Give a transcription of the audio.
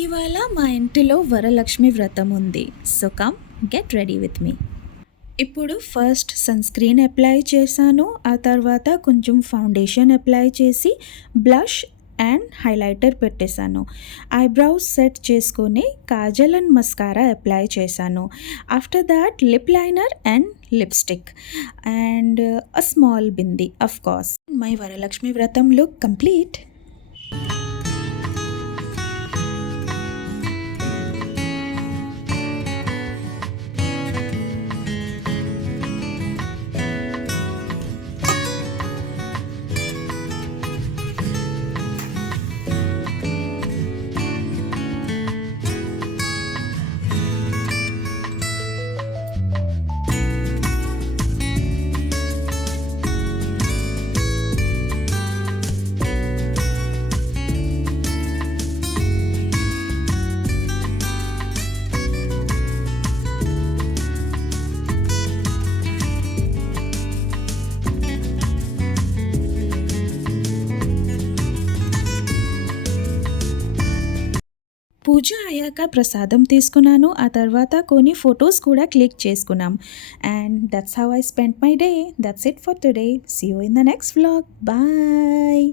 ఇవాళ మా ఇంటిలో వరలక్ష్మి వ్రతం ఉంది. So come get ready with me. ఇప్పుడు ఫస్ట్ సన్ స్క్రీన్ అప్లై చేశాను. ఆ తర్వాత కొంచెం ఫౌండేషన్ అప్లై చేసి బ్లష్ అండ్ హైలైటర్ పెట్టేశాను. ఐబ్రౌస్ సెట్ చేసుకొని కాజల్ అండ్ మస్కారా అప్లై చేశాను. After that lip liner and lipstick and a small bindi. Of course my Varalakshmi Vratam look complete. పూజ అయ్యాక ప్రసాదం తీసుకున్నాను. ఆ తర్వాత కొన్ని ఫొటోస్ కూడా క్లిక్ చేసుకున్నాం. And that's how I spent my day. That's it for today. See you in the next vlog. Bye.